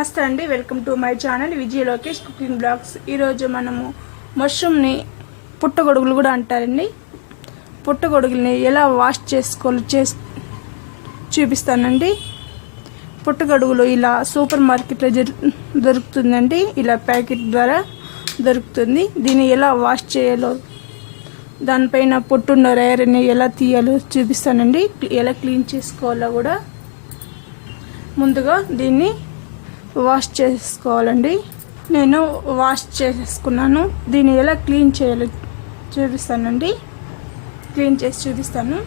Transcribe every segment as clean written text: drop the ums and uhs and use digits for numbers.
నమస్తే అండి, welcome to my channel Vijaya Lokesh cooking blogs. ఈరోజు మనము మష్రూమ్ని పుట్టగొడుగులు కూడా అంటారండి. పుట్టగొడుగుల్ని ఎలా వాష్ చేసుకోవాలో చూపిస్తానండి. పుట్టగొడుగులు ఇలా సూపర్ మార్కెట్లో దొరుకుతుందండి. ఇలా ప్యాకెట్ ద్వారా దొరుకుతుంది. దీన్ని ఎలా వాష్ చేయాలో, దానిపైన పొట్టున్న రేర్ని ఎలా తీయాలో చూపిస్తానండి. ఎలా క్లీన్ చేసుకోవాలో కూడా. ముందుగా దీన్ని వాష్ చేసుకోవాలండి. నేను వాష్ చేసుకున్నాను. దీన్ని ఎలా క్లీన్ చేయాలో చూపిస్తానండి. క్లీన్ చేసి చూపిస్తాను.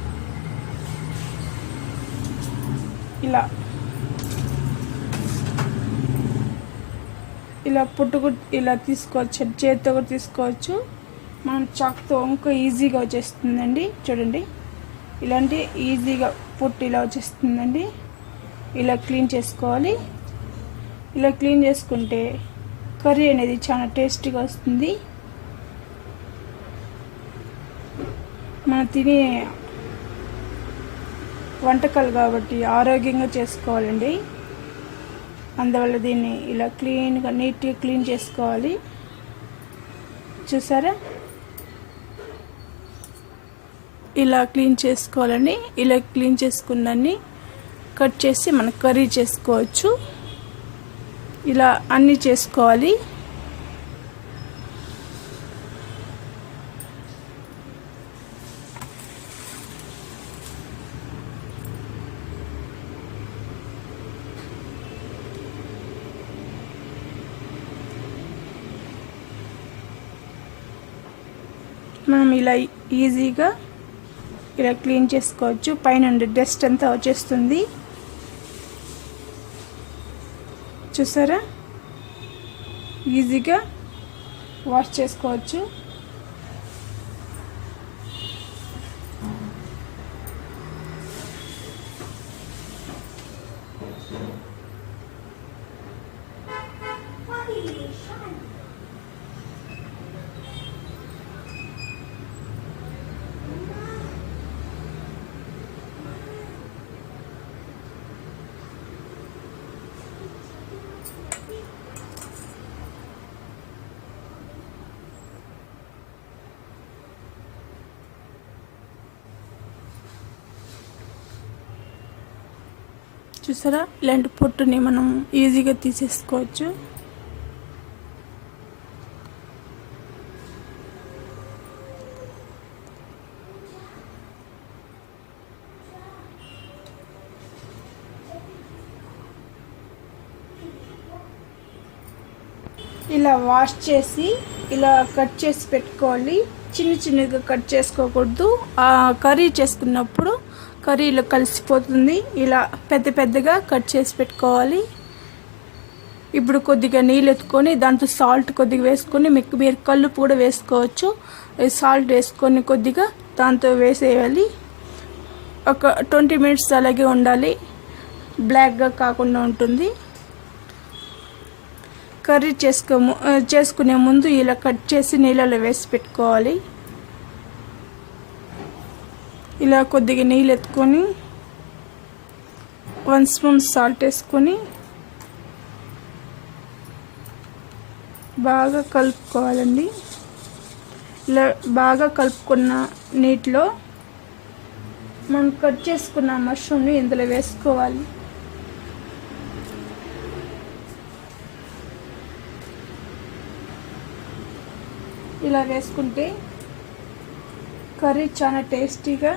ఇలా పుట్టుకు ఇలా తీసుకోవచ్చు, చేతితో కూడా తీసుకోవచ్చు. మనం చాకుతో ఇంకా ఈజీగా వచ్చేస్తుందండి. చూడండి, ఇలాంటి ఈజీగా పుట్టు ఇలా వచ్చేస్తుందండి. ఇలా క్లీన్ చేసుకోవాలి. ఇలా క్లీన్ చేసుకుంటే కర్రీ అనేది చాలా టేస్టీగా వస్తుంది. మనం తినే వంటకాలు కాబట్టి ఆరోగ్యంగా చేసుకోవాలండి. అందువల్ల దీన్ని ఇలా క్లీన్గా నీట్గా క్లీన్ చేసుకోవాలి. చూసారా, ఇలా క్లీన్ చేసుకోవాలండి. ఇలా క్లీన్ చేసుకున్నన్ని కట్ చేసి మనం కర్రీ చేసుకోవచ్చు. ఇలా అన్నీ చేసుకోవాలి. మనం ఇలా ఈజీగా ఇలా క్లీన్ చేసుకోవచ్చు. పైన డస్ట్ అంతా వచ్చేస్తుంది. చూసారా, ఈజీగా వాష్ చేసుకోవచ్చు. చూసారా, ఇలాంటి పొట్టుని మనం ఈజీగా తీసేసుకోవచ్చు. ఇలా వాష్ చేసి ఇలా కట్ చేసి పెట్టుకోవాలి. చిన్నగా కట్ చేసుకోకూడదు. కర్రీ చేసుకున్నప్పుడు కర్రీలో కలిసిపోతుంది. ఇలా పెద్దగా కట్ చేసి పెట్టుకోవాలి. ఇప్పుడు కొద్దిగా నీళ్ళు ఎత్తుకొని దాంట్లో సాల్ట్ కొద్దిగా వేసుకొని మీరు కల్లుపు కూడా వేసుకోవచ్చు. సాల్ట్ వేసుకొని కొద్దిగా దాంతో వేసేయాలి. ఒక 20 minutes అలాగే ఉండాలి. బ్లాక్గా కాకుండా ఉంటుంది. కర్రీ చేసుకునే ముందు ఇలా కట్ చేసి నీళ్ళలో వేసి పెట్టుకోవాలి. ఇలా కొద్దిగా నీళ్ళు ఎత్తుకొని 1 spoon సాల్ట్ వేసుకొని బాగా కలుపుకోవాలండి. ఇలా బాగా కలుపుకున్న నీటిలో మనం కట్ చేసుకున్న మష్రూమ్ని ఇందులో వేసుకోవాలి. ఇలా వేసుకుంటే కర్రీ చాలా టేస్టీగా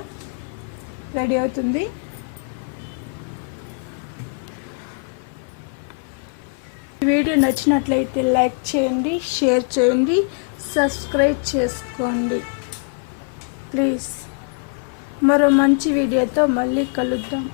రెడీ అవుతుంది. వీడియో నచ్చినట్లయితే లైక్ చేయండి, షేర్ చేయండి, సబ్స్క్రైబ్ చేసుకోండి ప్లీజ్. మరో మంచి వీడియోతో మళ్ళీ కలుద్దాం.